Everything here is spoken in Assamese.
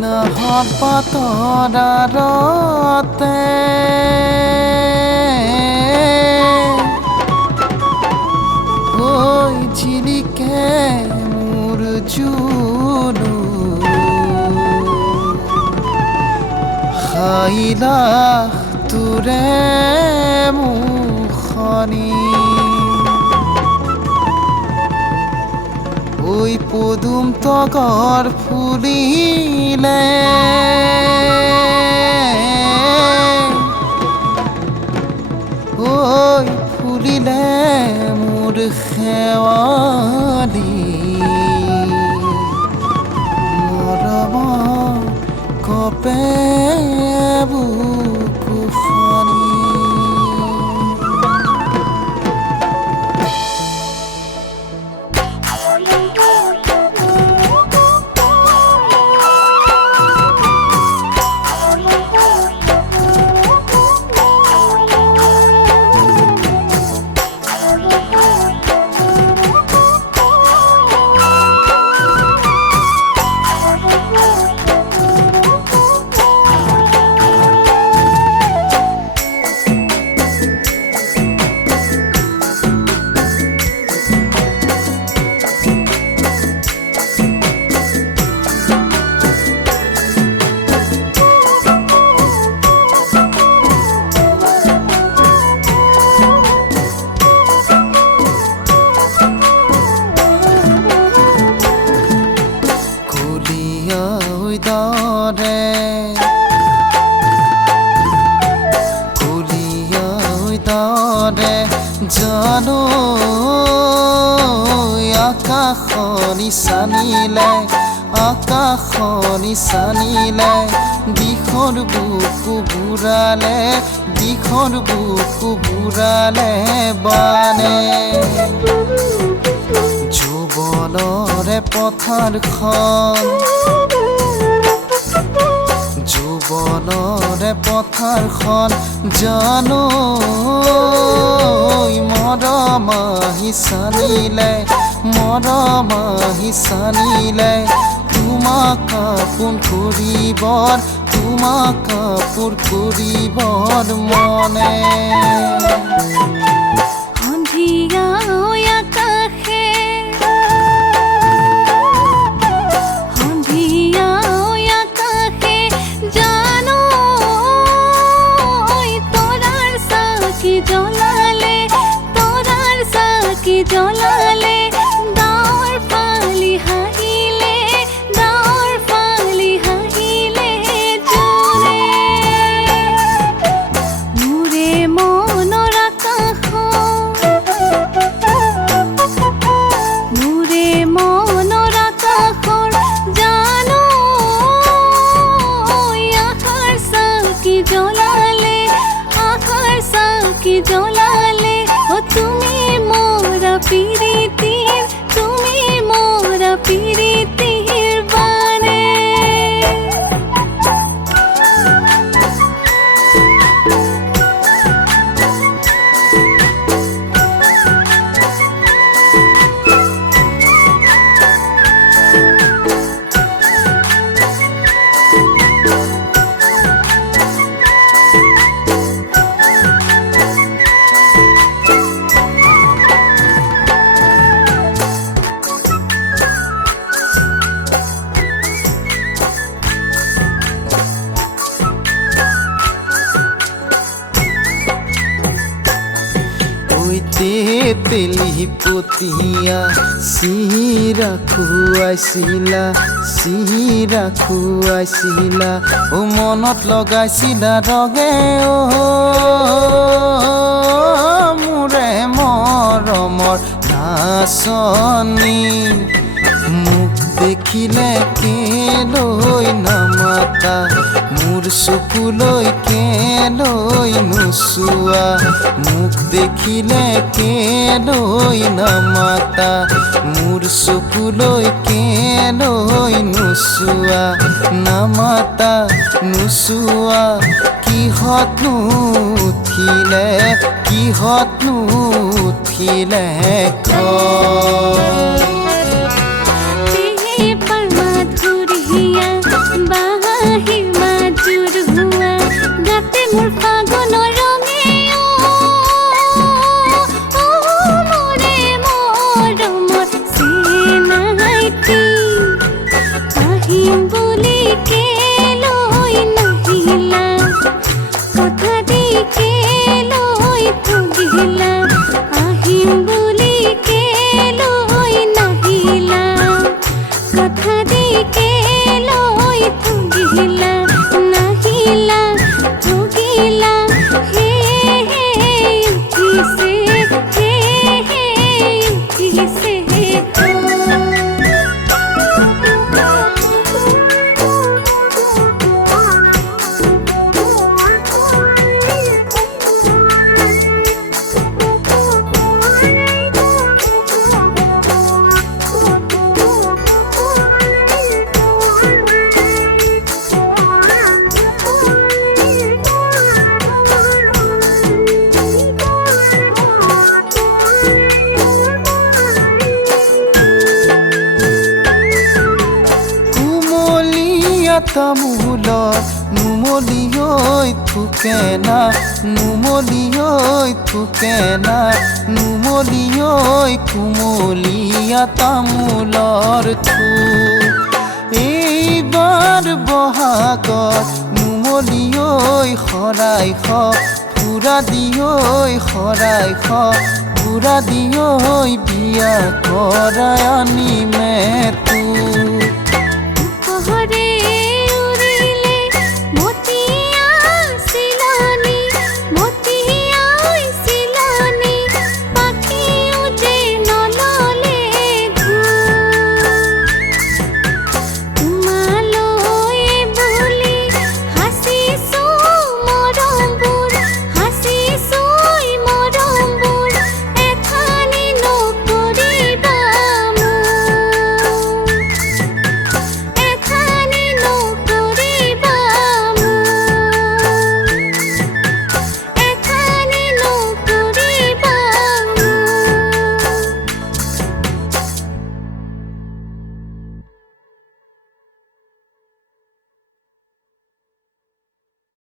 নাহত পাতৰ আৰতে ঝিলিকে মোৰ জুনু খাইলা তোৰে মুখনি পদুম তগৰ ফুলিলে ফুলিলে মোৰ শেৱালি মৰমৰ কপে বুকু খনি জানো আকাশনি চানিলে দিশৰ বুকু বুৰালে বানে যৌৱনৰে পথাৰখন জানো মৰমাহি চানিলে তোমাক কাপোৰ কৰিবৰ মনে জলালে ডাৱৰ ফালি হাঁহিলে জোৰে মোৰে মনৰ আকাশৰ জানো আশাৰ চাকি জ্বলালে তুমি মোৰা পিৰিতিৰ বানে তেলি পতিয়া চিৰা খুৱাইছিলা মনত লগাইছিলা ৰগে মোৰে মৰমৰ নাচনী মোক দেখিলে কেলৈ নামাতা মোৰ চকুলৈ কেলৈ নোচোৱা মোক দেখিলে কেলৈ নামাতা মোৰ চকুলৈ কেলৈ নোচোৱা কিহতনো উঠিলে তামোলৰ নুমলি ঐ থুকে না নুমলি ঐ থুকে না নুমলি ঐ কুমলীয়া তামোলৰ থোক এইবাৰ বহাগত নুমলি ঐ শৰাই ফুৰা দি ঐ শৰাই ফুৰা দি ঐ বিয়া কৰাই আনিমে